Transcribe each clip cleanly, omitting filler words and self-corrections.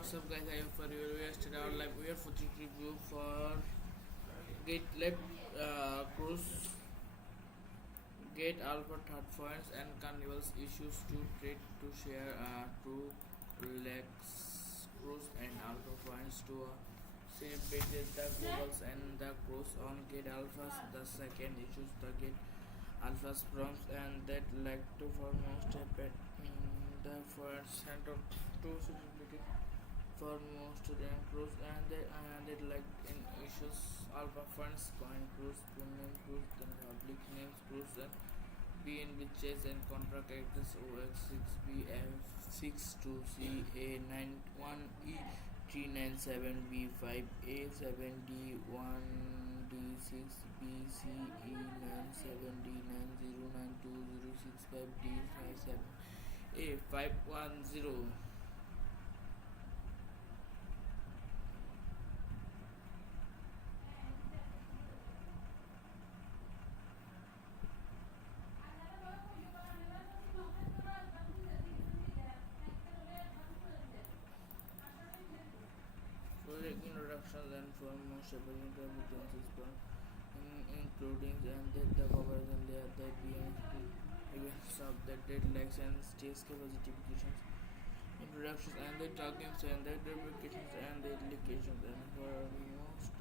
What's up, guys? I am for your yesterday our live we are for the review for GateLive cruise Gate Alpha third points and Carnival's issues to trade to share to Lex cruise and Alpha points to celebrate the globals and the cruise on Gate Alphas. The second issues the Gate Alphas prompts and that like to foremost step in the first center to celebrate for most student cruise and it like in issues alpha funds coin cruise premium cruise then public names cruise and BN chase and contract actors OX6BF62CA91E 397B5A7D1D6BCE970920655D57A510. Project introductions and foremost representative differences including and the comparison layer that events of the deadlines and stage capacity applications, introductions and the targets and the duplications and the applications and foremost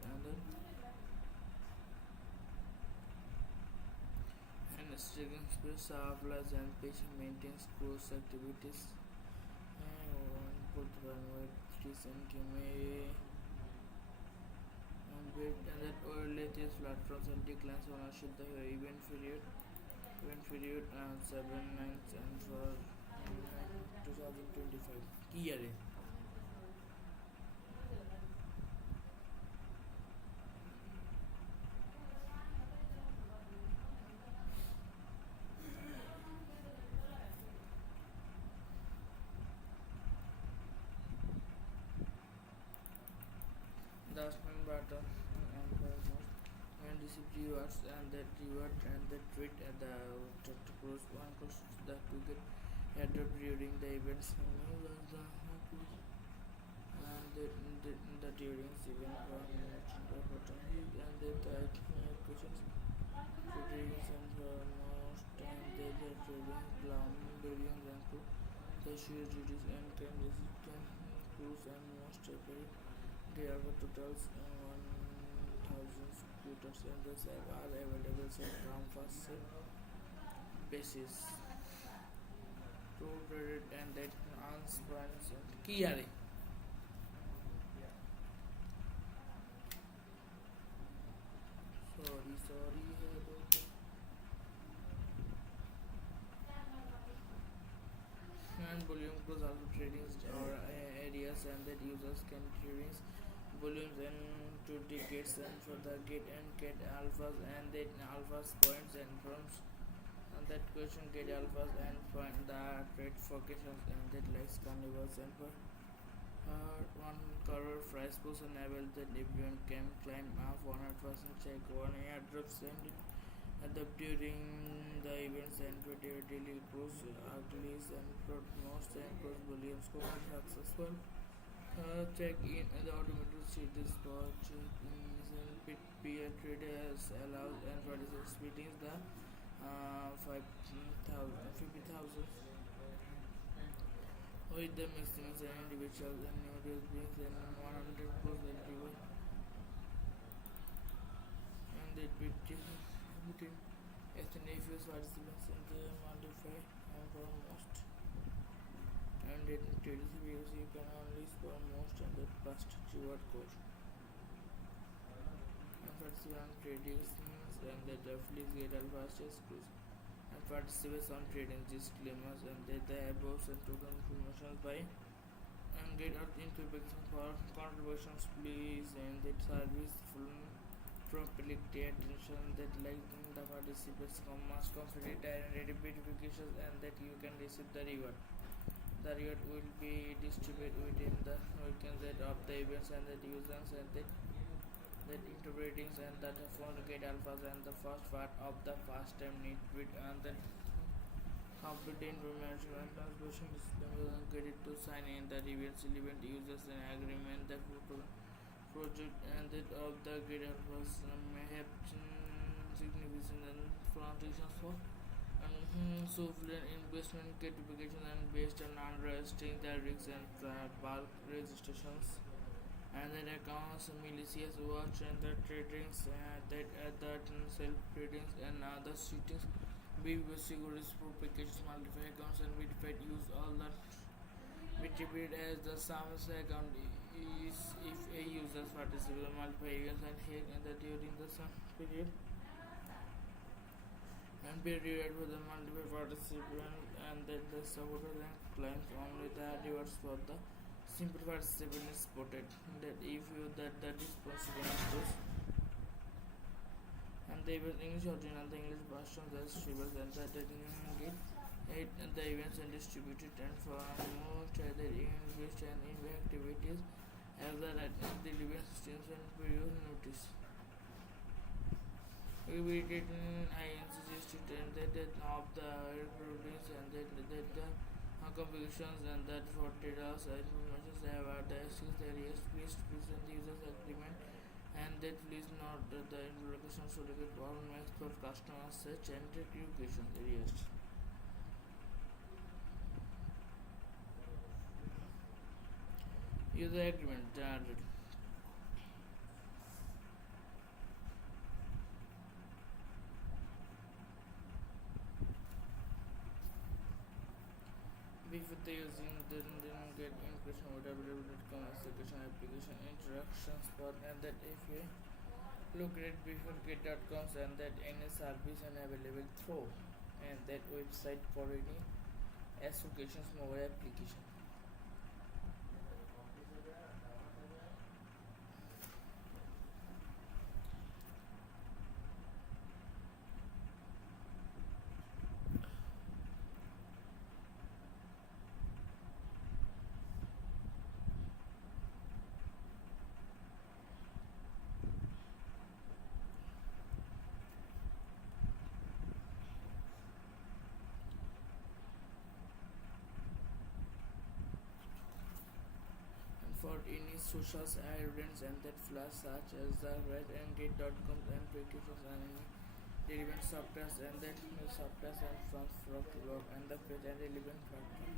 and striking space of lies and patient maintains close activities and put one with and built and that latest platforms and declines ownership the event period 7 9 and for 2025 key year the spin button and almost and receive rewards and that reward and the treat at the cruise one cruise the to get airdrop during the events and the during event and the questions readings and most and the trading plum billions and to the sheer duties and can resist cruise and most they are the totals 1000 scooters and the same are available so from first basis to credit and that unsprings and key are sorry and volume close also tradings or areas and that users can trade volumes and to the gates and for the gate and get alphas and then alphas points and prompts and that question get alphas and find the trade focuses and that likes carnivals and for one color price post enable that everyone can climb up 100% check one airdrops and at the during the events and daily cruise uglies and most and cruise volumes command successful check in the automated cities for check-ins and peer traders allows and for this meetings the 50,000 with the machines and individuals and new beings and 100 plus and people and it between SNFs participants in the modify and for most and in TDC videos you can only score most and the past reward code and participant predictions and the roughly get fastest cruise and participants on trading disclaimers and the above and total information by and get out information for contributions please and that service full properly pay attention that like the participants must complete and verifications and that you can receive the reward. The reward will be distributed within the weekends of the events and the users and that interpretings and that phone get alphas and the first part of the first time need with and that complete information and transmission system get it to sign in that event uses an agreement that project and that of the grid was may have significant transactions for and so investment certification and based on understanding the risks and bulk registrations and then accounts malicious watch and the tradings that self tradings and other shootings be securities for packages multiple accounts and verified use all that be treated as the sum account is if a user participates in multiple events and here and that during the sum period and period with the multiple participants and that the supporter and claims only the rewards for the simple participant is spotted that if you that is possible and they will English original the English version the distributors and the get it and the events and distributed and for more trader engaged and in activities as the right the living systems and period notice. We did I suggested and that of the recruitings and that the configurations and that for traders information have the access areas please present the users agreement and that please note that the introduction should get all makes for customers such and education areas. User agreement generated. Before the using didn't get information about www.com application instructions for and that if you look at before get.com and that any service and available through and that website for any associations mobile application. For any social evidence and that flash such as the red and gate.com and applications and any relevant softwares and that softwares and from frog blog and the page and relevant factor.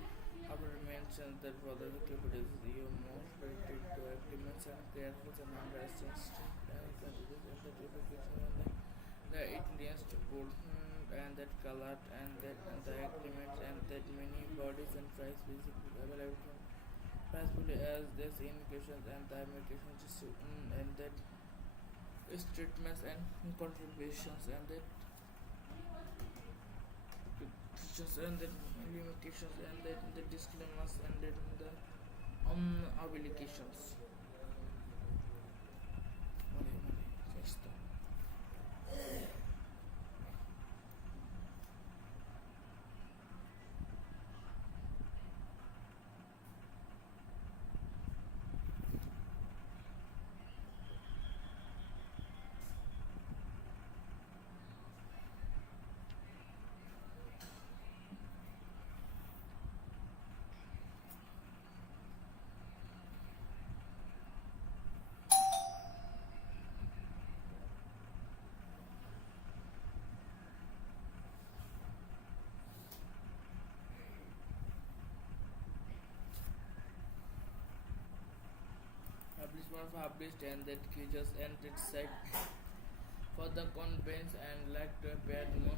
After mentioned that for the capabilities you most related to agreements and careful and understanding and the application and the Italian board and that colored and the agreements and that many bodies and price basically available possibly as this indications and the medications and that statements and contributions and that and the limitations and that the disclaimers and that the obligations. Published and that cages and it said for the conveyance and like to appear more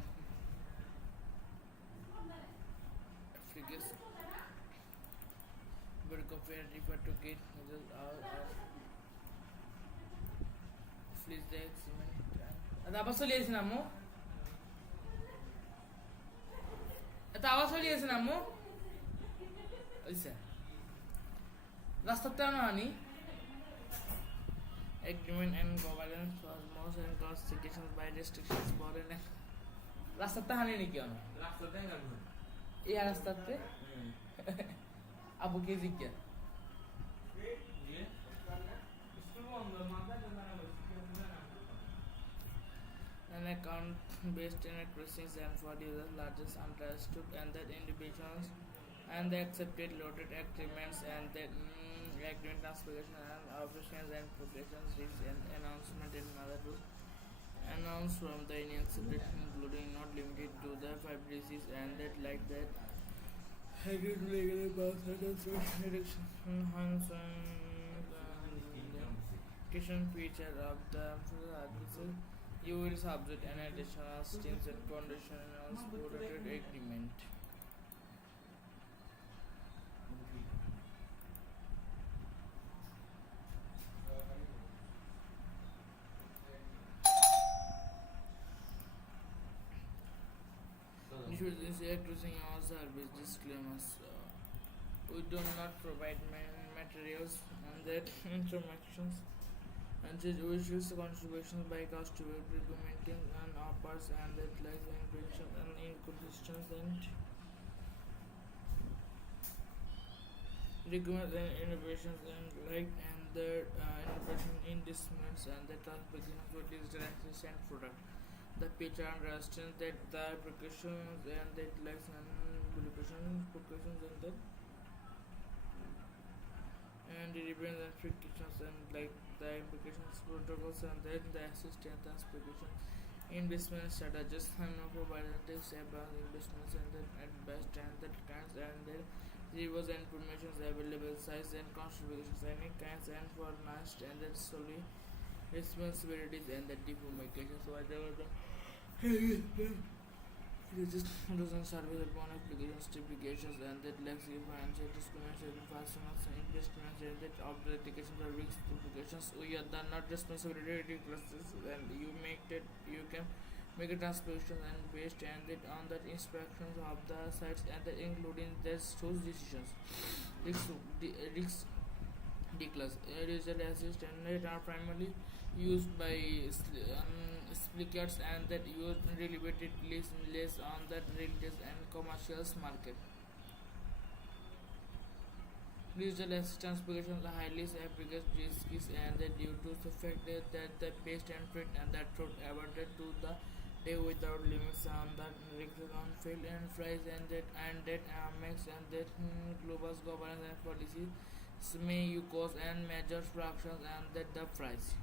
efficacious but compared refer to get results please the cement আবার চলে আসেন আম্মু এটা আবার চলে আসেন আম্মু ওইসে রাস্তাতে না আনি agreement and governance was most and constitutions by restrictions for an রাস্তাতে হানি নাকি অন রাস্তাতে না এই রাস্তাতে আবু কে জিজ্ঞা স্কুল বন্ধ মাথা জানা and a account-based accuracies and for users largest understood and that individuals and the accepted loaded agreements and the agreement transposition and operations and progressions risks and announcement and other rules announced from the accepted including not limited to the five diseases and that like that agreed regular path reduction kitchen feature of the services you will subject an additional streams and conditional supported agreement. Issues is accusing our service disclaimers. We do not provide materials and that informations and it issues contributions by customer documenting and offers and that like information and inconsistencies and recommends and innovations and like and the innovation in disciplines and the transposition for digital assistant product. The picture understands that the applications and that likes and applications and that and it depends on applications and like the applications protocols and then the assistant application investment strategies and provided about investments and then at best and that kinds and then there was information available size and contributions any kinds and for last and then solely responsibilities and the demarcation so whatever the just doesn't service upon applications typifications and that lacks financial discrimination personal investments and that of the applications or risk applications we are done not responsibility classes and you make that you can make a transposition and based and that on the inspections of the sites and that including their source decisions risk declares result assist and that are primarily used by speakers and that use related less on the religious and commercials market. Digital assistance applications are highly efficacious risks and that due to the fact that the best and fit and that should awarded to the day without limits on the risks on fail and price and that makes and that global governance and policy may you cause and measure fractions and that the price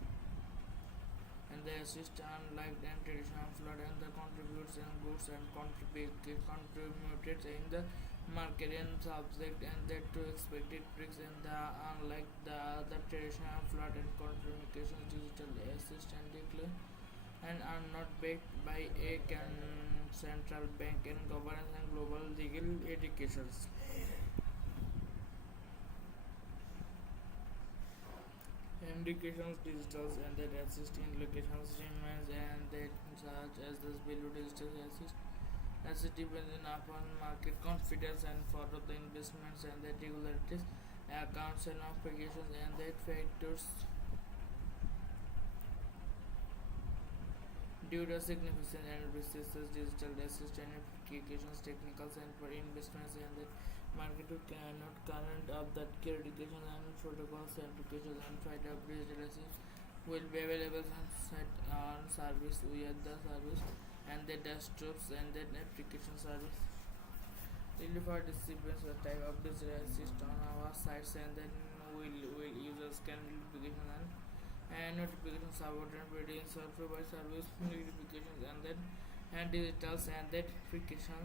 and they assist unlike and traditional flood and the contributes and goods and contributed in the market and subject and that to expected tricks and the unlike the traditional flood and communications digital assist and declare and are not backed by a central bank and governance and global legal educations. Indications digitals and that assist in locations remains and that such as this value digital assist depends upon market confidence and follow the investments and the regularities accounts and applications and that factors due to significant and resources digital assist and applications technicals and for investments and that market cannot current of that education and protocols applications and find out digital assist will be available on set on service via the service and the desktops and then application service. Really for disciplines the type of digital assist on our sites and then will users can notification and notifications about and reading software by service notifications and then and digitals and that application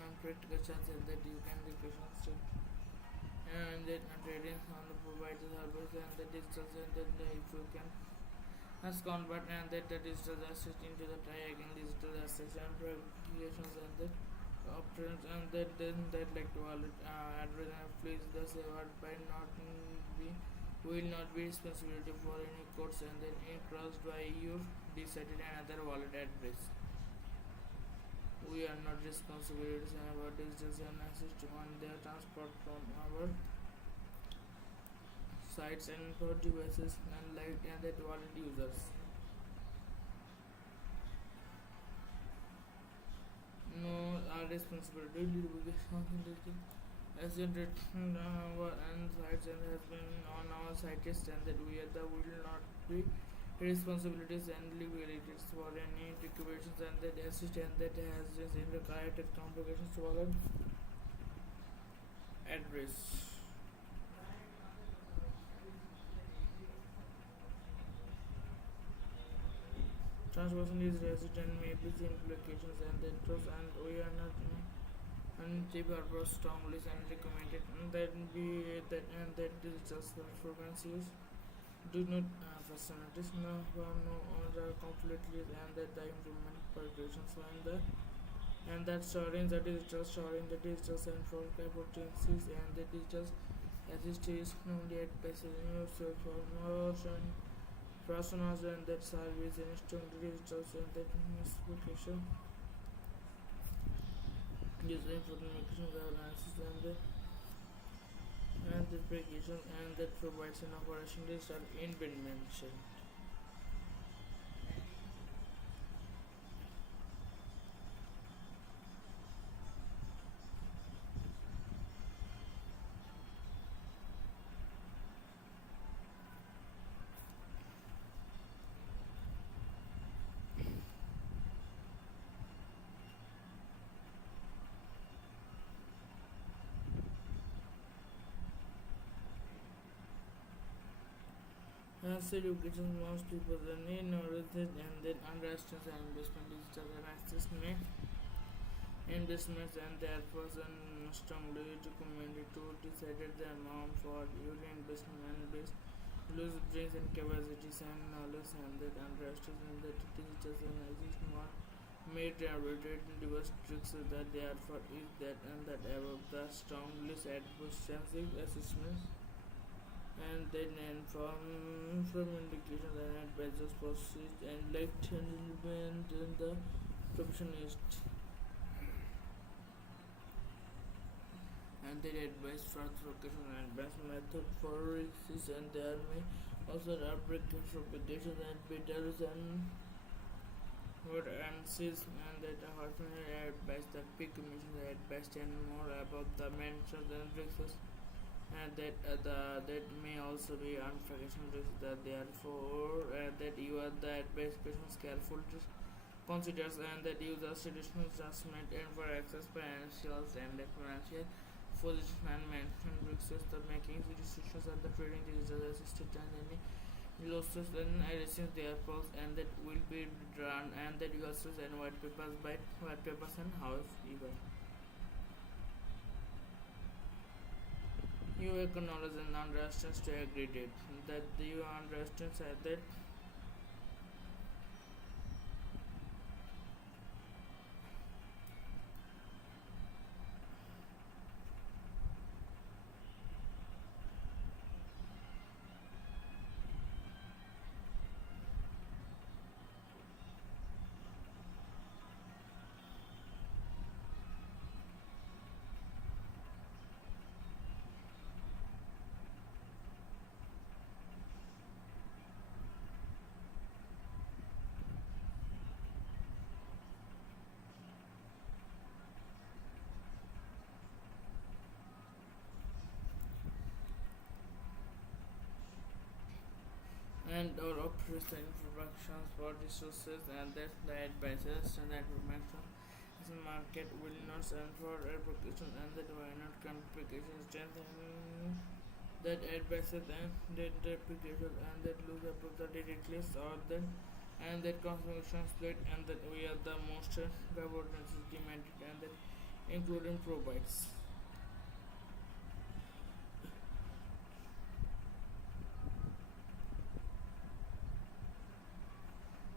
and practical chance and that you can applications too and then trading on the provider service and the digital and then if you can as convert and that the digital assist into the try again digital assist and applications and that options and that then that like wallet address and please the server by not be will not be responsibility for any codes and then crossed by your decided another wallet address. We are not responsible about digital and assist on their transport from our sites and for devices and like and that wallet users. No are responsibility as it written our and sites and has been on our scientists and that we are the will not be responsibilities and liabilities for any occupations and that assist and that has just in the created complications swallowed address. Transversion is resident maybe the implications and the trust and we are not and the purpose strongly and recommended that be that and that digital performance use do not facilities no other completely and that the improvement percussions when the and that storing the digital and for capabilities and the digital assist is only at passage for motion personas and that service and strong digital and that specification user information analysis and the application and that provides an operation digital invention. As education most people the need knowledge and then understands and investment digital and access may investments and their person strongly recommended to decide the amount for your investment and based lose brains and capacities and knowledge and that understanding that digital and exist more made rated diverse tricks that therefore is that and that above the strongly adversarial assessments and then inform from indications and advisors proceed and like independent and the professionist and their advice for location and best method for research and there may also applications applications and bidders and what answers and that often advice the big commission advice and more about the mentions and research and that may also be unprofessional risk that therefore that you are the advice patients careful to considers and that uses traditional judgment and for access financials and the financial position and management risks the making decisions and the trading digital assisted and any losses and erasing their pulse and that will be drawn and that uses and white papers by white papers and house even. You acknowledge and understand to agree that you understand that and or operates the introductions for resources and that the advisors and that information as a market will not stand for application and that why not complication strength and that advisors and that application and that lose about the directly or then and that consumption split and that we are the most governance demanded and that including provides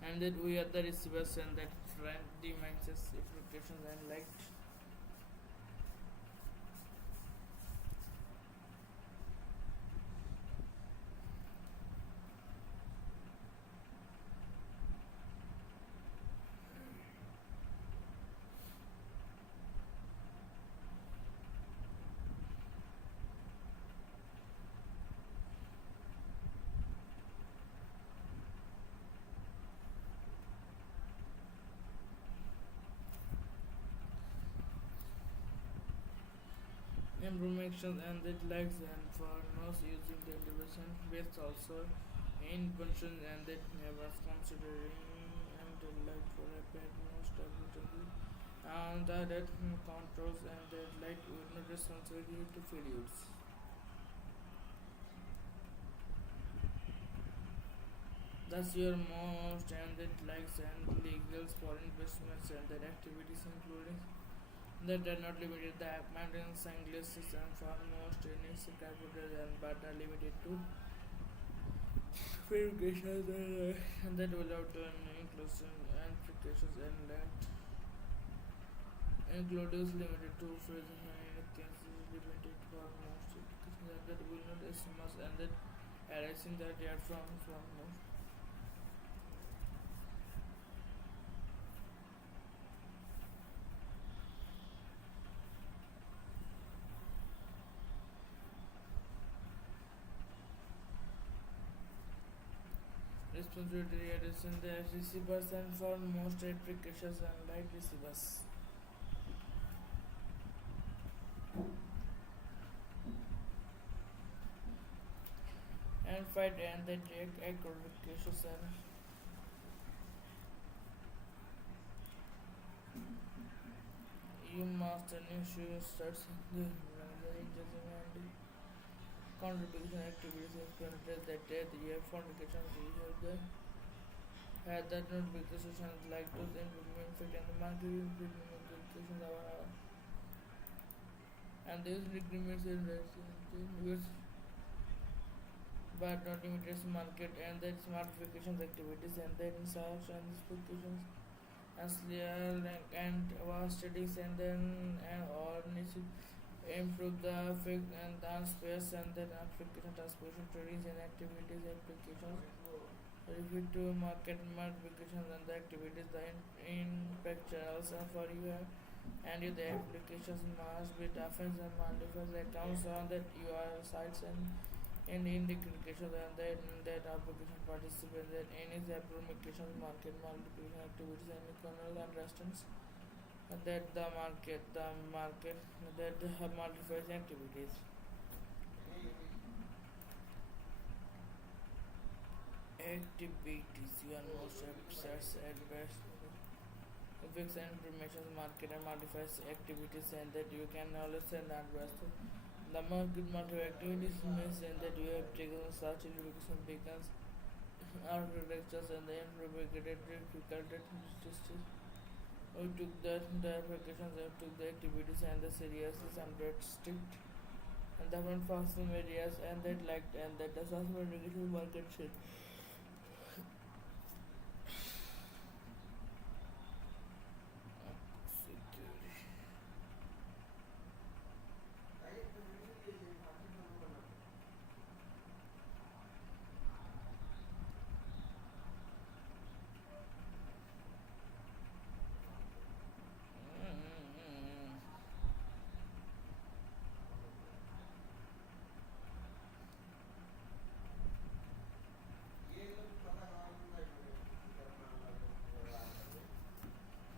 and that we are the receivers and that friend demands applications and like information and that likes and for not using the integration based also in functions and that was considering and the like for a pet most stability and that controls and that light with no responsibility to failures. Thus your most and that likes and legals for investments and that activities including that are not limited the mountains and glaciers and for most in its capital and but are limited to verifications and that without an inclusion and applications and that includes limited to freezing and anything is limited for most applications and that will not estimate and that arising that they are from most. Responsibility is in the receivers and for most applications and light receivers. And fight and the take applications and you must ensure starts in the interesting and contribution activities implemented that you have fornications you have the had that notifications like those implement fit and the market notifications are and these agreements in which but not limited to market and that smartifications activities and then search and specifications and clear and was studies and then and or needs to improve the effect and the space and then application transportation trading and activities applications refer to market modifications and the activities the impact channels and for you have and if the applications must be defense and modifies accounts on that your sites and in the communications and then that application participants that any applications market multiplication activities and kernel and restaurants that the market that have multiplies activities. Activities you are most upsets at best fix and information market and modifies activities and that you can always and address the market multiple activities means and that you have taken such education beacons architectures and then propagated difficult justice. We took the applications and took the activities and the seriousness and that strict and the front fasting areas and that liked and that the assessment education market shit.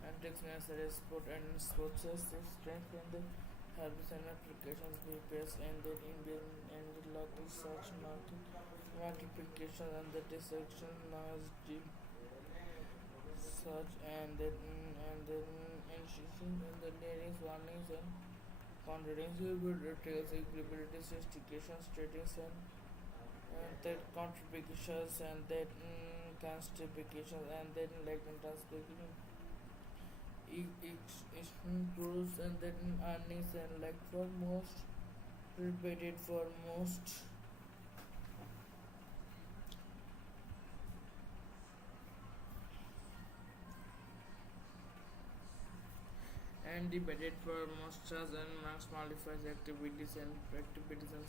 And takes necessary sport and sports strength and the habits and applications be based and the Indian and the local search market multiplication and the dissection as deep search and then institution and the nearings warnings and contradictory details equilibrities justifications tradings and that contributions and that constipations and then like transportation it improves and then earnings and like for most repeated for most and debated for most charge and marks modifies activities and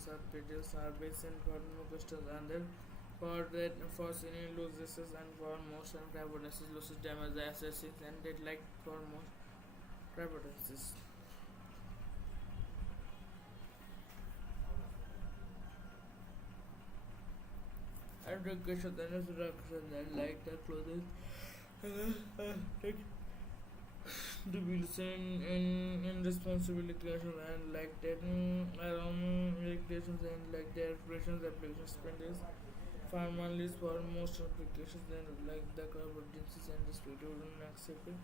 subpages are based on for no questions and then for that for any losses and for most and privatenesses losses damage the assets and that like for most privatenesses. Education and like the clothes to build in responsibility and like that around regulations and like the operations application spend is formally for most applications and like the crowd audiences and the spirit wouldn't accept it.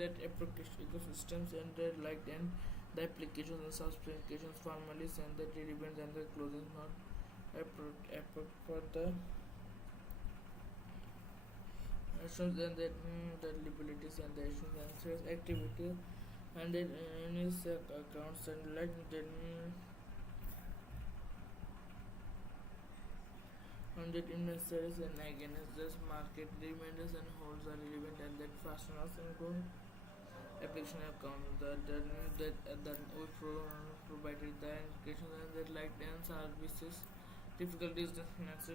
That application ecosystems and their like and the applications and subapplications formally and the relevant and the closing not for the actions and the liabilities and the actions and sales activity and then is accounts and like then and that investors and against this market reminders and holds are relevant and that fasteners and go application account that we provided the indication and that like and services difficulties the next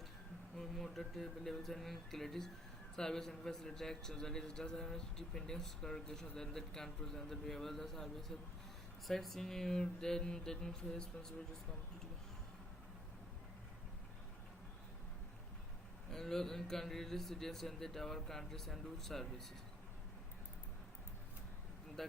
motor levels and inequalities service and facility actions that is just depending correlations and that controls and the behavior the service and sites in you then responsibilities completely and look in country residents and that our countries and which services the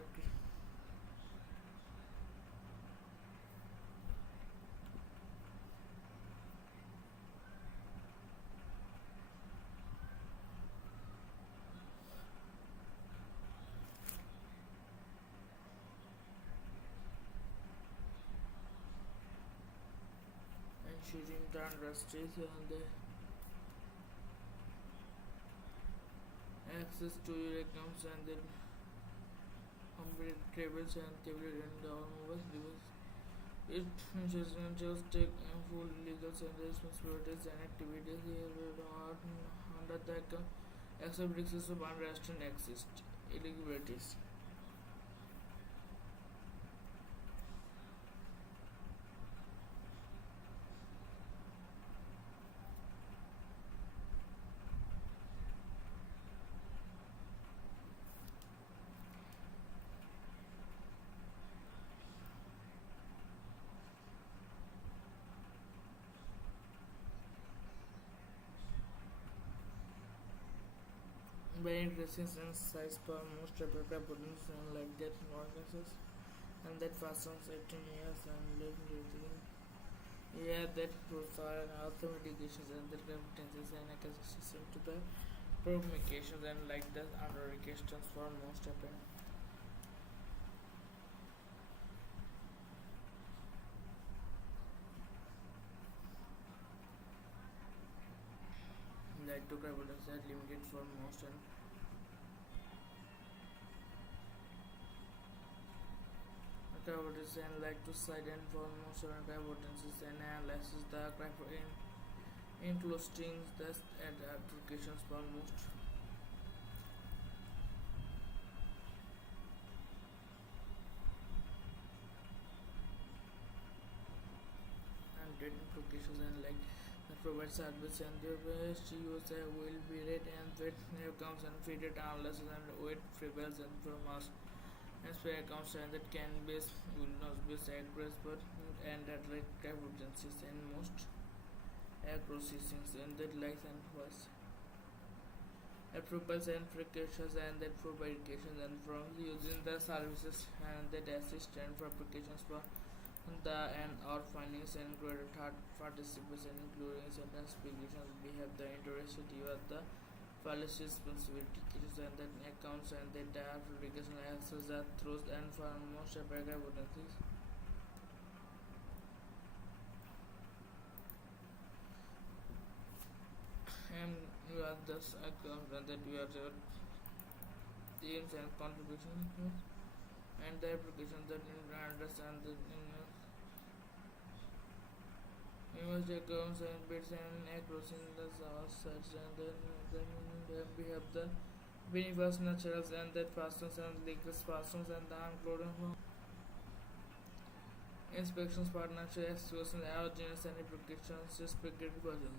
ensuring the industries and the access to your accounts and then tables and cable and the mobile device. It ensures not just take full legal and responsibilities and activities here are under the account except risks of unrest and exist illegalities. By increasing in size per most replica buttons and like that organizers and that fastens 18 years and later yeah that proves are also mitigations and the competencies and acquisitions into the provocations and like that under questions for most happen like to evidence that limited for most and evidence and like to cite and for most and evidences and analysis the including the applications for most and data applications and like provide service and the best use will be rate and that comes and fitted analysis and weight prevails and from us and spare accounts and that can be will not be accurate but and that like evidences and most accuracies and that likes and was approvals and precautions and that publications and from using the services and that assistant for applications for the and our findings and greater third participation including certain applications we have the interest you are the policy responsibility cases and then accounts and the data application access that through and for most paragraph evidences and you are this account and that you are your teams and contributions and the application that you understand the image accounts and bits and across in the search and then we have the Benifast naturals and that fastens and legal fastens and the including inspections partnership exclusions aerogenes and applications respected version.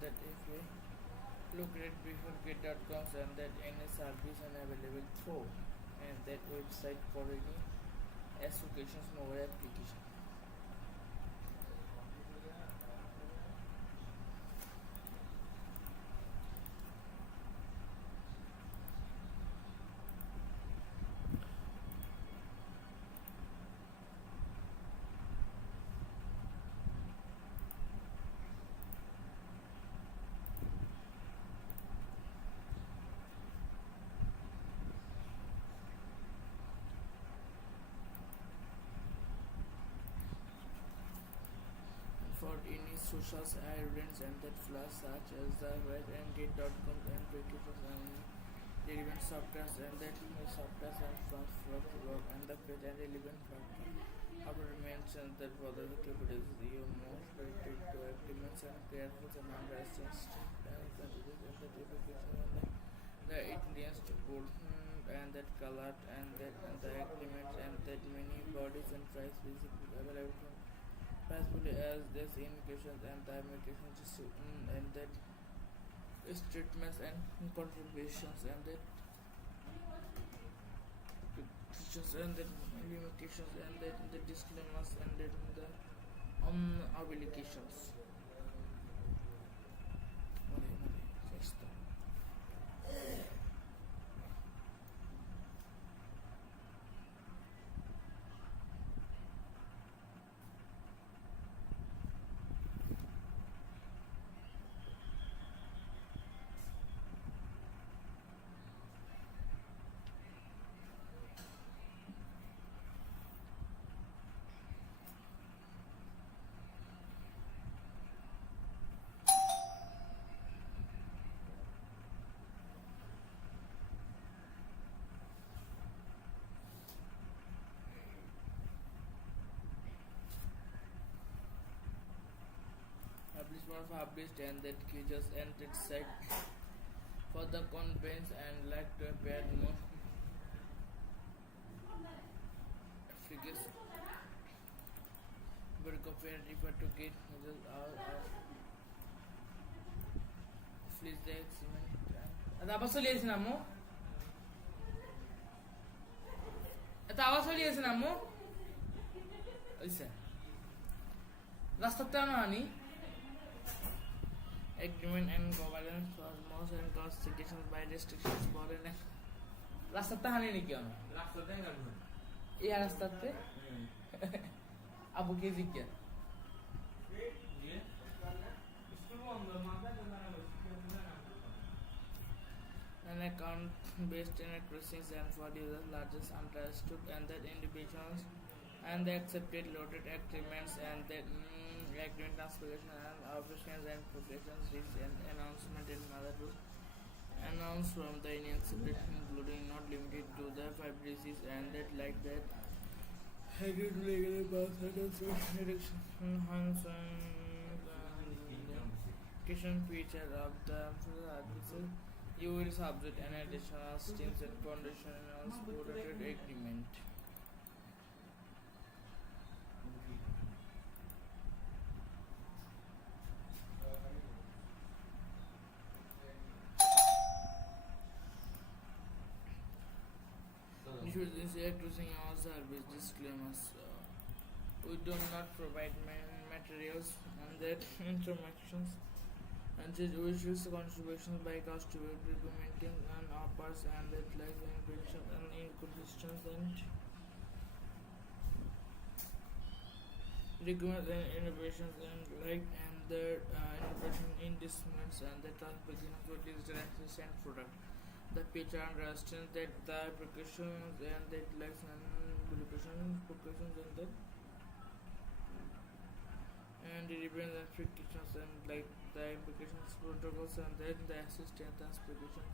that if we look at before get.coms and that any service and available through and that website for any associations mobile application. For any social events and that flash such as the web and get.com and packages and relevant softwares and that softwares and transfer work and the page and relevant platform. After mentioned that further capabilities you most related to agreements and careful and understanding and the application and the Indian board and that color and that and the agreements and that many bodies and price basically available possibly as these indications and the applications and that statements and contributions and that restrictions and the limitations and the disclaimers and the obligations. Just published and that cages and that site for the conveyance and like to appear more efficacious but compared refer to get results out of fleece the cement এটা আবার চলে আসেন আম্মু এটা আবার চলে আসেন আম্মু ওইসে রাস্তাটা না আনি agreement and governance for most and constitutions by restrictions for an রাস্তাটা হানি নাকি আমি রাস্তাতে গান এই রাস্তাতে আবু কে জিজ্ঞা স্কুল বন্ধ মাথা an account based in crossings and for users largest understood and that individuals and the accepted loaded agreements and that agreement transformation and operations and progressions reach an announcement in mother to announced from the Indian separation including not limited to the 5 diseases and that like that agreed legally by certain direction feature of the services you will subject an additional streams and conditional protected agreement. Insurance using our service disclaimers. We do not provide materials and that informations and wishes contributions by customer documenting and offers and that like invention and inconsistence and requirements and innovations and like and the innovation in disciplines and the transposition of digital access and product. The picture understands that the applications and that likes and applications and that and the depends on applications and like the applications protocols and then the assistant application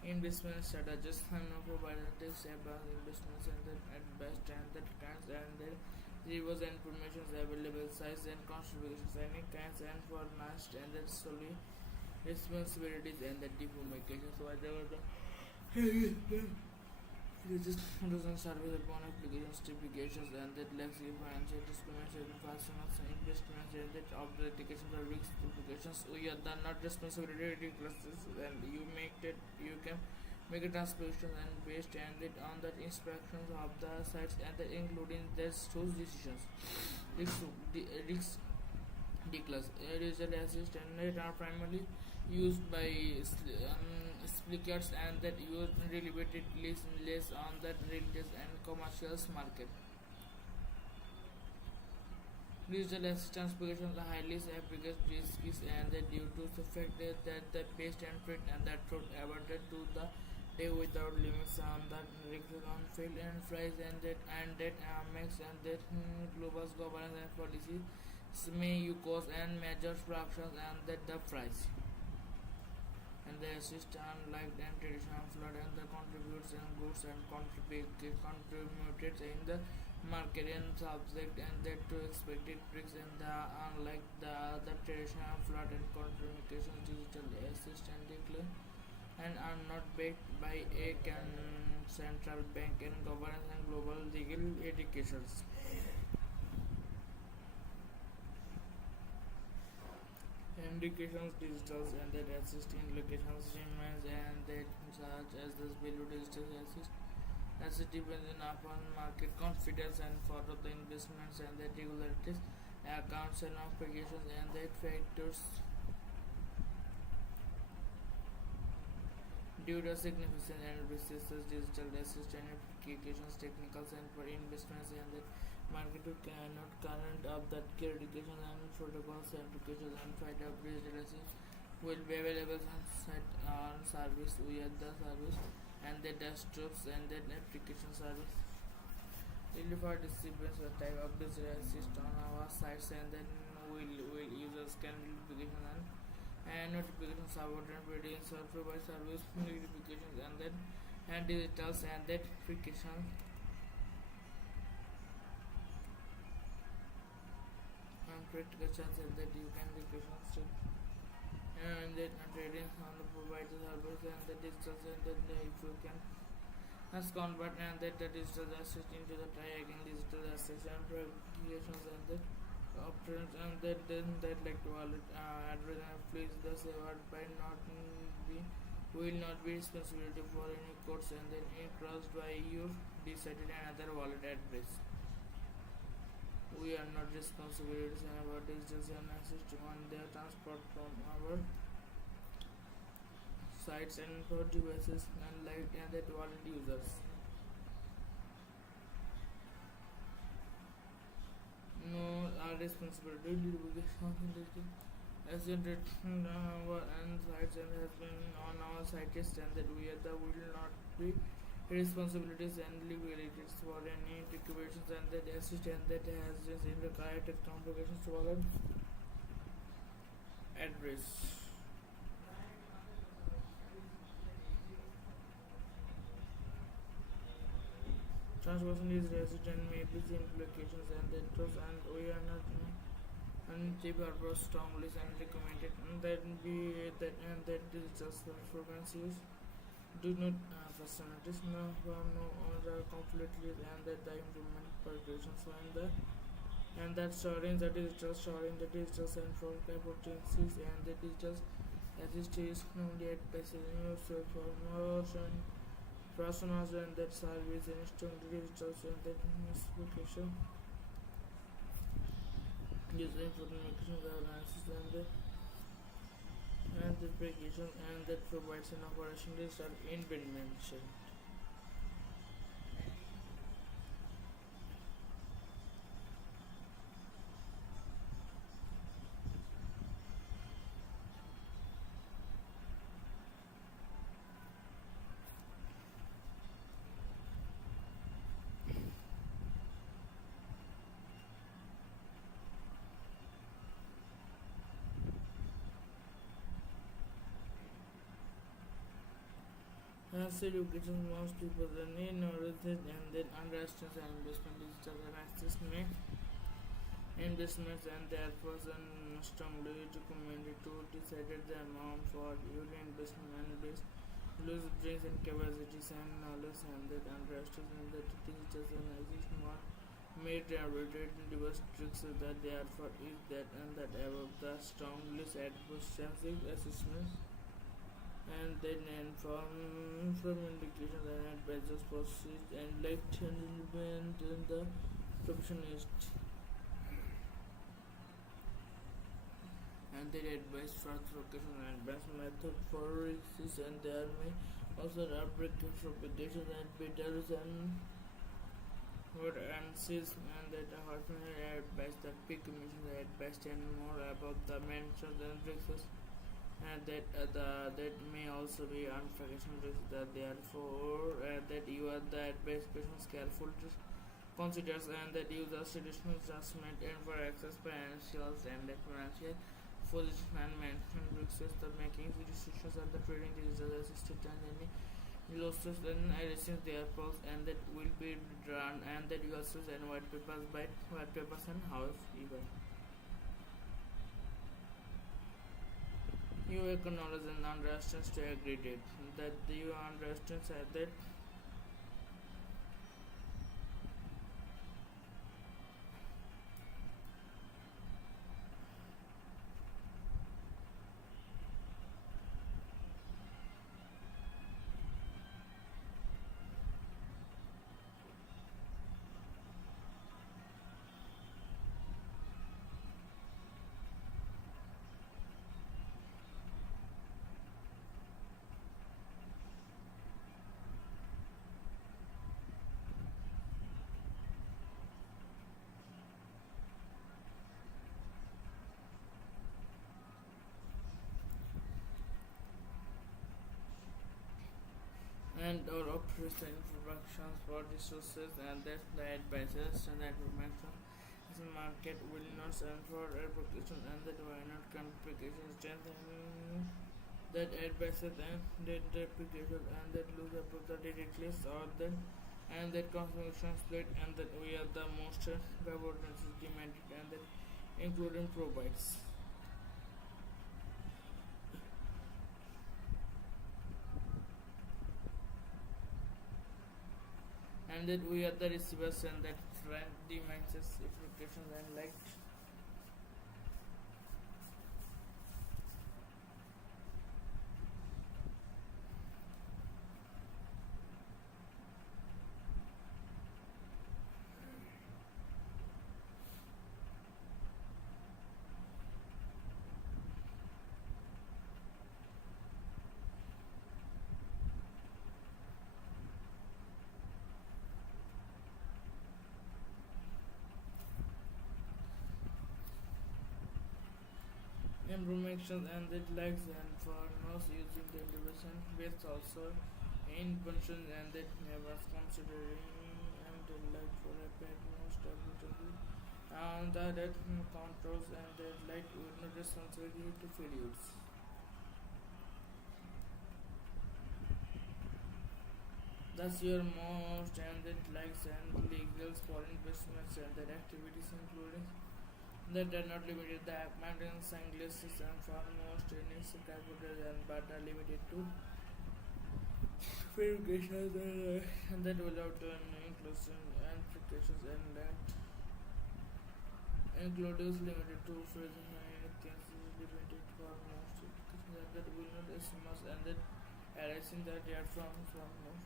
investment strategies and provided about investments and then at best and that kinds and then there was information available size and contributions any kinds and for last and that solely responsibilities and the demarcations why there were the Register doesn't service upon applications typifications and that lacks financial discrimination fashions investments and that of the applications are risk implications. We are not responsibility ridiculous and you make that you can make a transcription and based and it on the inspections of the sites and that including their source decisions. Risk declass result assist and they are primarily used by speakers and that use related less on the religious and commercial market. Digital assistance applications are highly efficacious risks and that due to the fact that the paste and print and that should avoided to the day without limits on that risks on fail and fries and that makes and that global governance and policy may you cause and measure fractions and that the price and the assist unlike and traditional flood and the contributes and goods and contributed in the market and subject and that to expected tricks and the unlike the traditional flood and communications digital assist and declare and are not backed by a central bank and governance and global legal educations. Indications digitals and that assist in locations remains and that such as this value digital assist as it depends upon market confidence and follow the investments and the regularities accounts and applications and that factors due to significant and resources digital assist and applications technicals and for investments and that market cannot current of that education and protocols applications and find out digital assist will be available on site on service via the service and the desktops and then application service. Identify disciplines the type of digital assist on our sites and then will users can notification and notifications about and reading provide service notifications and digitals and that application and practical chances that you can applications and then trading on the provider service and the digital and then if you can as convert and that the digital assist into the try again digital assist and applications and the options and that then that like wallet address and please the server by not be will not be responsibility for any codes and then crossed by your decided another wallet address. We are not responsible about digital and assist on their transport from our sites and for devices and like and that wallet users. No responsibility as it written our and sites and has been on our site and that we are the will not be responsibilities and legalities for any declarations and that assistant that has just in the correct complications to wallet address. Transmission is resident may be implications and that those and we are not and the purpose strongly and recommended and that be that and that digital frequencies do not facilities no other completely and that the improvement percussions and that storing the digital and for potencies and the digital assist is only at passage for motion personas and that service and strong digital and that specification user information analysis and the application and that provides an operation digital invention. As education most people the need knowledge and then understands and investment digital analysis may investments and their person strongly recommended to decide the amount for your investment and based Loose drinks and capacities and knowledge and that underestimate that digitalization more made generated diverse tricks that therefore is that and that above the strongly advertising assessments and then inform from indications and advisors process and like changement in the professionist and their advice for location and best method for research and there may also applications of applications and betters and what and says and that Horton advice the peak emissions at best and more about the mentions and risks and that that may also be unprofessional risks that therefore that you are the advice patients careful to considers and that uses traditional adjustment and for access financials and that financial position and management risks the making decisions and the trading digital assisted and any losses and erasing their pulse and that will be drawn and that uses and white papers by white papers and house even. You acknowledge and understand to agree that you understand that and or operation introductions for resources and that led by suggestion that information is a market will not stand for application and that why not complication strength and that advises and that application and that lose about the directly or that and that consumption split and that we are the most governance demanded and that including provides and that we are the receivers and that friend demands applications and like information and that likes and for not using the integration with also in function and that never considering and the light for a pet most WW and that controls and that light will not responsibility to failures. Thus your most and that likes and legals for investments and that activities including that are not limited the mountains and glaciers and for most trainings calculators and but are limited to verifications and that without an inclusion and applications and that includes limited to freezing and anything is limited for most applications and that will not SMS and that erasing that they are from most.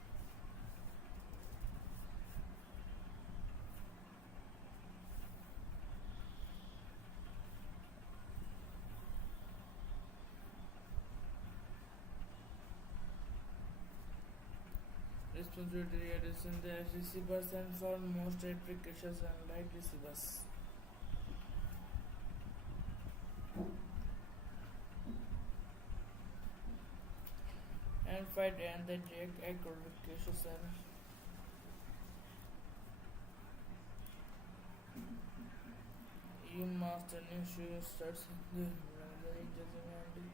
Responsibility addition the receivers and for most applications and light receivers. And fight and the take applications and you must ensure starts in the and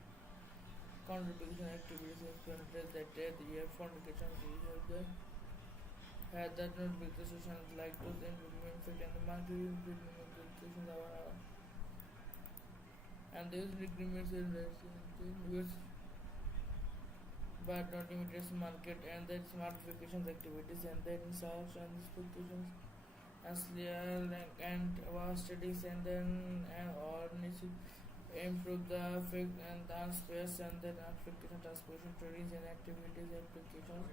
contribution activities implemented that year fornication have the had that not big decisions like those improvement fit and the market implementations are and these agreements in with but not limited to market and then smartifications activities and then search and specifications as clear and vast studies and then all needs to improve the effect and the space and then application transportation trading and activities applications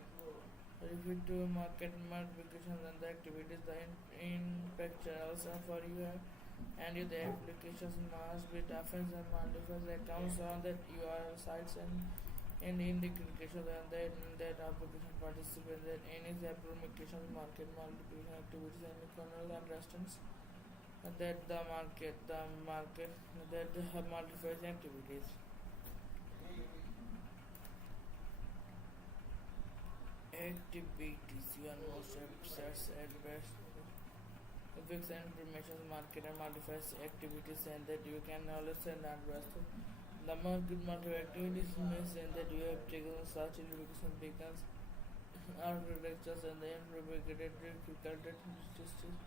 refer to market modifications and the activities the impact channels are for you and if the applications must be defense and modifies accounts on that URL sites and in the communications and then that application participants that any applications market multiplication activities and kernel and restaurants and that the market that have multiplies activities activities you are most obsessed at best fix and information market and modifies activities and that you can always send advice to the market multiple activities means and that you have taken such education beacons architectures and the propagated difficult justice.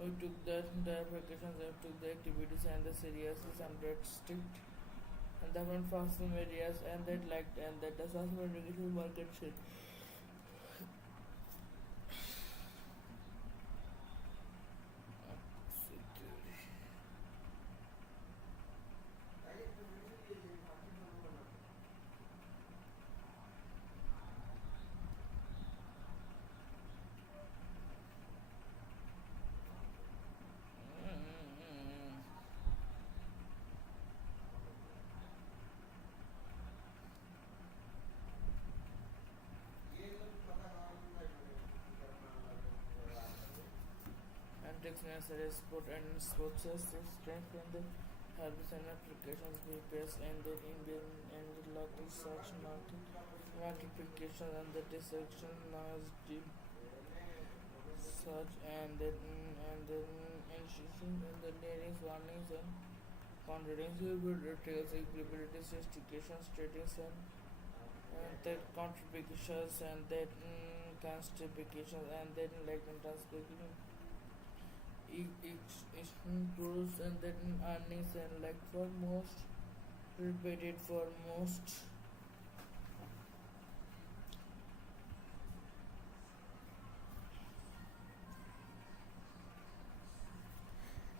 We took the applications and took the activities and the seriousness and that strict and the one fasting areas and that liked and that the social education market shit. And takes necessary sport and sports strength and the habits and applications be based and the Indian and the local search market multiplication and the dissection knowledge deep search and then institution and the nearings warnings and contradictions details abilities justifications tradings and that contributions and then constipations and then like transportation each improves and then earnings and like for most repeated for most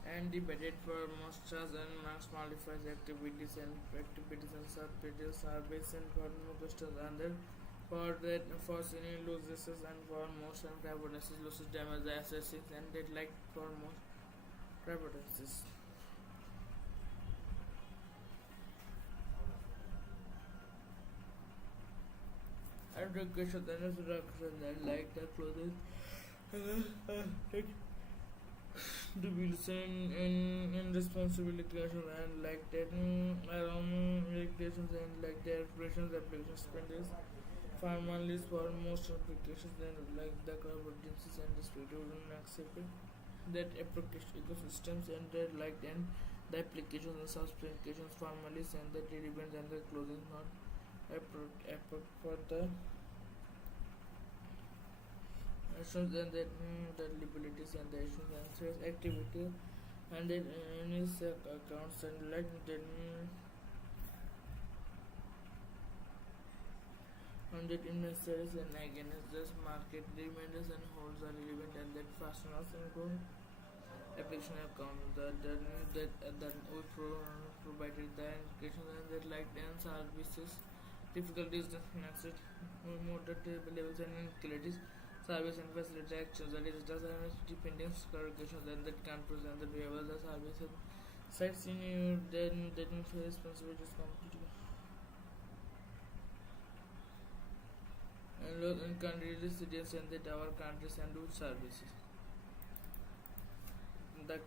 and debated for most charges and marks modifies activities and subpages are based on for questions and then for that for senior losses and for most and preferences losses damage the assessings and that like for most preferences. And the question then is and like the clothes the Wilson in responsibility and like that around regulations and like the operations application spenders formally for most applications and like the competencies and the spirit accepted that application ecosystems and that like then the applications and sub applications formally and the events and the closing not for the actions and the liabilities and the actions and sales activity and then any accounts and like then and that investors and against this market reminders and holds are relevant and that fasteners and go application account that we provided the application and that like and services difficulties the access more levels and inequalities service and facility actions that is does dependence correlations and that controls and the behavior the service and sites in you then responsibilities completely and laws and country residents and that our countries and do services that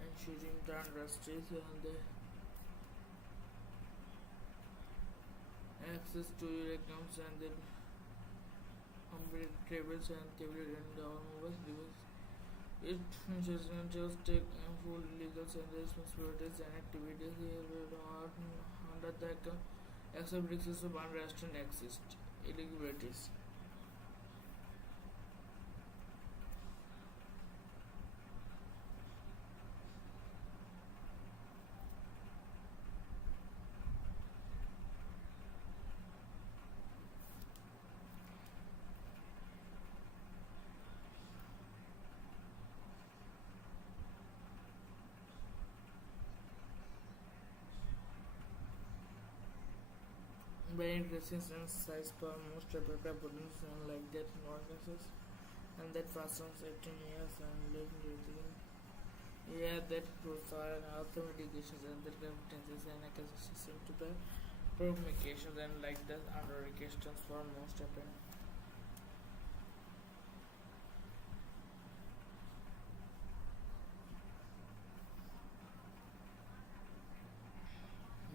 and shooting down industries and the access to your accounts and then tables and tablet and our mobile device It doesn't just take full legal responsibilities and activities are under the accept risks of unrest and exist irregularities. By increasing in size per most replica buildings like that organizes and that fastens 18 years and living. Yeah, that profile and auto medications and the competencies and acquisitions into the provocations and like the under questions for most apparent.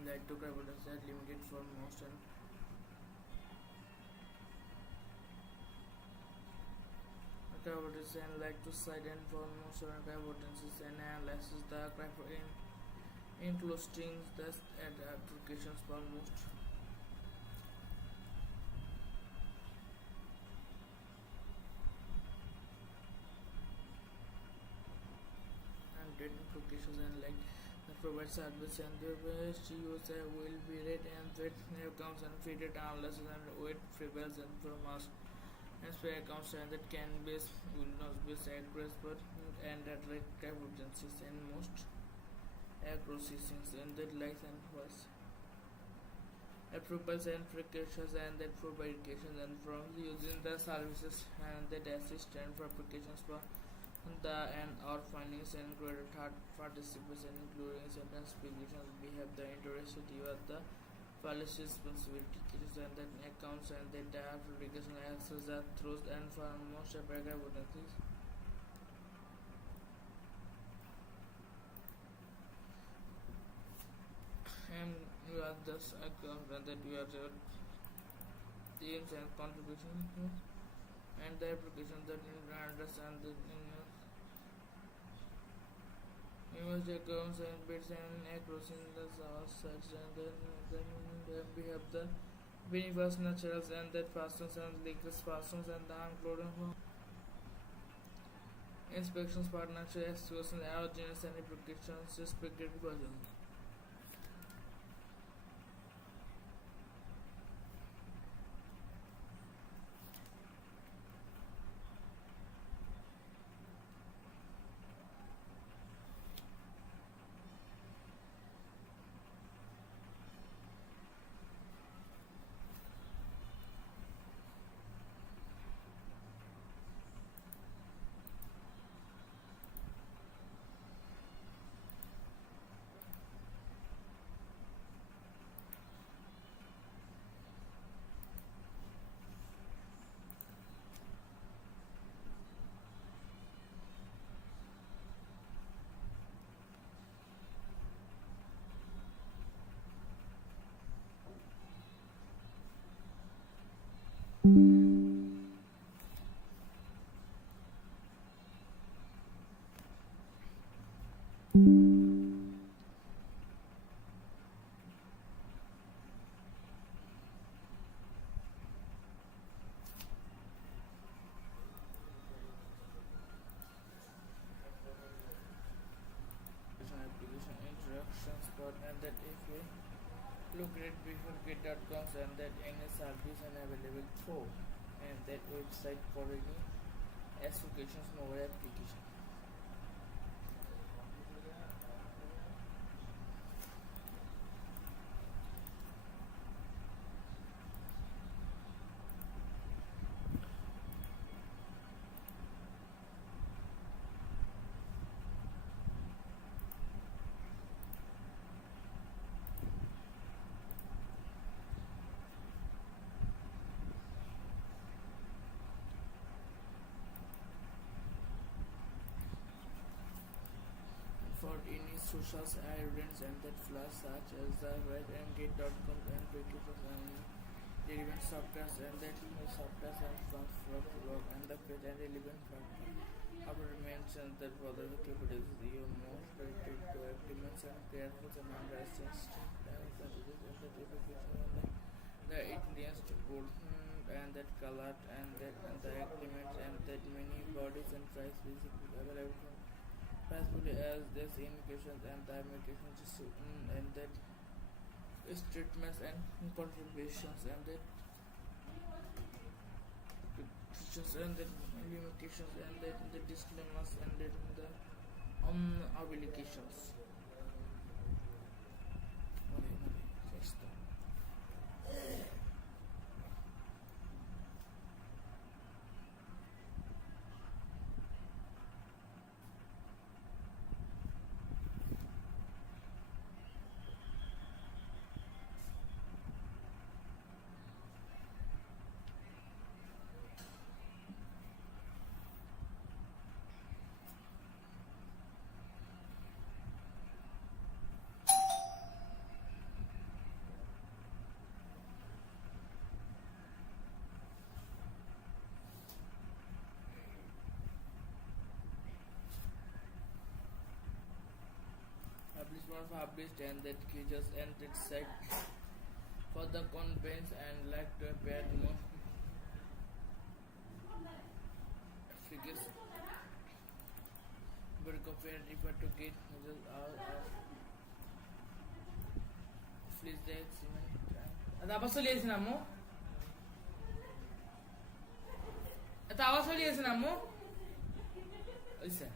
Like to evidence that limited for most and evidence and like to cite and for most and evidences and analysis the criteria in including the applications for most and data applications and like the provide service and the best user will be rate and that accounts and fitted analysis and weight prevails and from us and spare accounts and that can be will not be accurate but and that rate evidences and most accuracies and that likes and was approvals and precautions and that for verifications and from using the services and that assistant for applications for the and our findings and greater third participants and including certain specifications we have the interest you are the policy responsibility and then accounts and the data application access that through and for most paragraph notices and you are just account and that you are the teams and contribution and the application that you understand the image accounts and bits and across in the search and then we have the universe naturals and that fastens and legal fastens and the including inspections partnership exclusion aerogenes and applications suspected version. Application instructions for and that if we look at before get.com and that any service and available for and that website for any applications mobile application. For any social evidence and that flash such as the web and get.com and Wikipedia and relevant software and that software and from log and the page and relevant platform After mentions that for the activities, you most related to agreements and careful and understanding and services and the typification the Indians to put and that color and the agreements and that many bodies and price basically available from possibly as this indications and the implications and that statements and contributions and that restrictions and the limitations and the disclaimers and the obligations. Published was published and that creatures and its site for the convents and like to appear more efficacious. But compared refer to get results fleece the cement. Ada apa solusi namu? Ada apa solusi namu? Isa.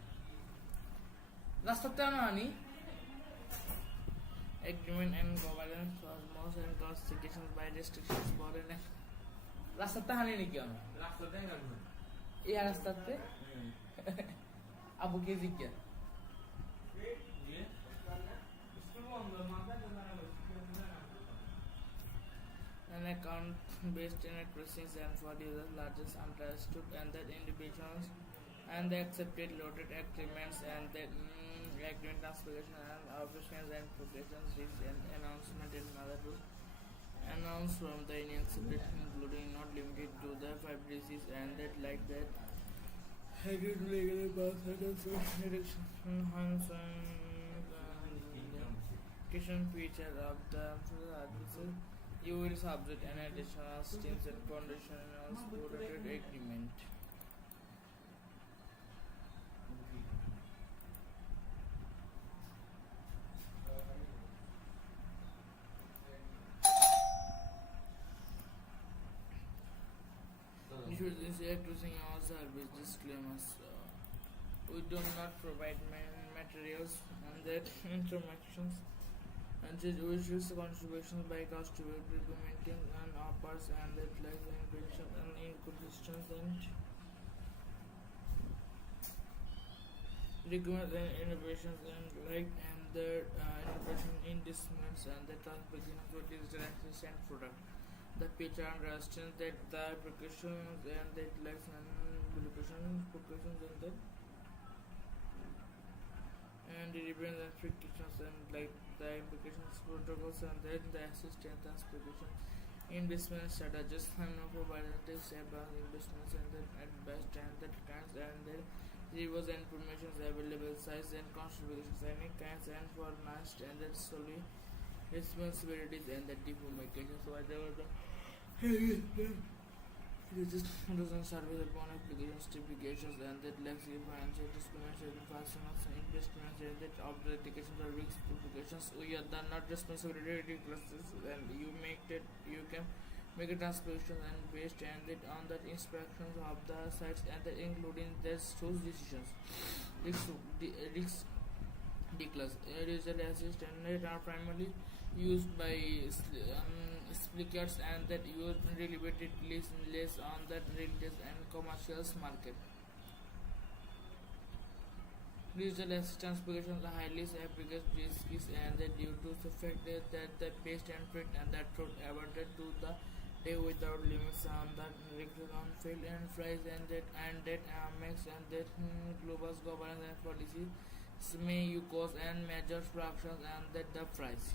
Rasta tana ni. Agreement and governance cosmos and constitutions by restrictions foreign রাস্তাতে হানি নাকি আমি রাস্তাতে গান এই রাস্তাতে আবু কে জিজ্ঞা an account based in accuracies and for users largest understood and that individuals and the accepted loaded agreements and that agreement transposition and operations and progressions reached an announcement in another to announce from the accepted including not limited to the five diseases and that like that agreed legally pass reduction feature of the article you will subject an additional terms and conditions protected agreement. Initiate using our service disclaimers. We do not provide materials and that interactions and wishes contributions by customers documenting and offers and that like invention and inconsistence and requirements and innovations and like and the innovation in disciplines and the transposition of digital access and product. The picture understands that the applications and that like and applications and the depends on applications and like the applications protocols and then the assistant application investment strategies and providing about investments and then advice and that kinds and then there was information available size and contributions any kinds and for last and that solely responsibilities and the deformations whatever the just doesn't service upon application certifications and that legacy financial discrimination personal investments and that of the applications are risk certifications we are not responsibility classes and you make that you can make a transcription and based and that on the inspections of the sites and that including their source decisions risk declares result assist and that are primarily used by applicants and that use related less on that retail and commercials market. Digital assistance applications are highly efficacious risks and that due to the fact that the paste and print and that road averted to the day without limits on that restriction on fail and fries and that makes and that global governance and policy may you cause and major fractions and that the price.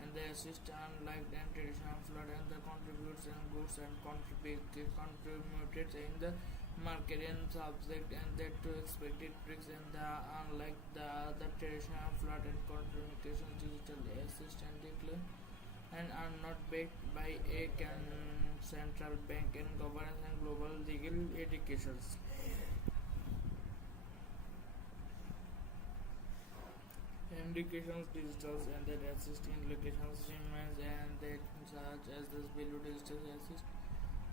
And the assist unlike and traditional flood and the contributes and goods and contributed in the market and subject and that to expected tricks and the unlike the other traditional flood and communications digital assistant declare and are not backed by a central bank and governance and global legal educations. Indications digitals and that assist in locations remains and that such as this value digital assist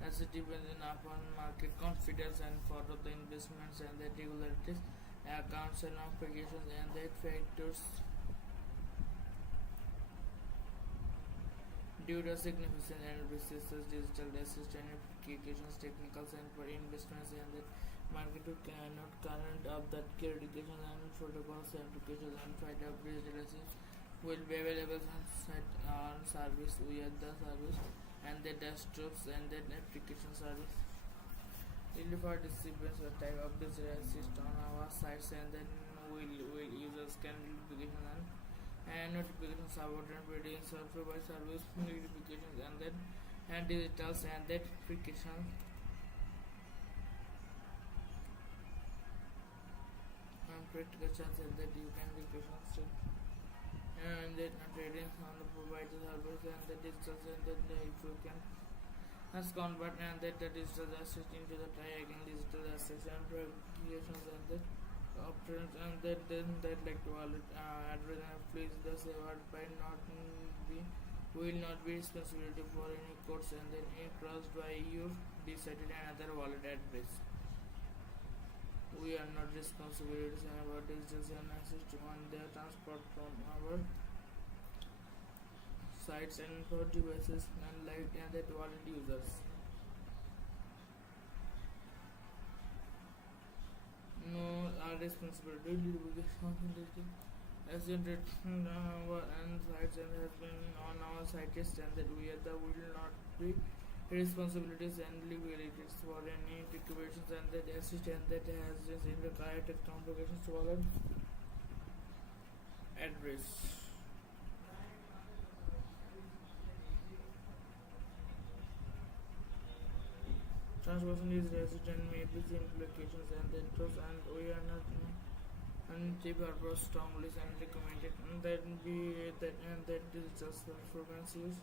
as it depends upon market confidence and follow the investments and the regularities, accounts and obligations and that factors due to significant and resources digital assistant applications technicals and for investments and that market cannot current of that care education and protocols applications and find of digital assist will be available on site on service with the service and the desktops and then application service. Really for disciplines what type of digital assist on our sites and then will users can notification and notifications about and reading provide service notifications and digitals and that application and practical chance and that you can applications and then trading on the provider service and the digital and then if you can as convert and that the digital assist into the try again digital assist and applications and that options and that then that like wallet address and please the saved by not be will not be responsibility for any codes and then crossed by you decided another wallet address. We are not responsible about digital and assist on their transport from our sites and for devices and light and that wallet users. No are responsibility duplication as generated on our and sites and has been on our sites and that we are the will not be responsibilities and liabilities for any declarations and that assistant that has just in the correct complications to wallet address. Transportation is resident may be implications and that those and we are not and the purpose strongly and recommended and that be that and that digital frequencies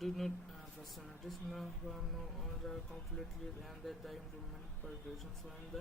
do not facilities no other completely and that the improvement percussions and the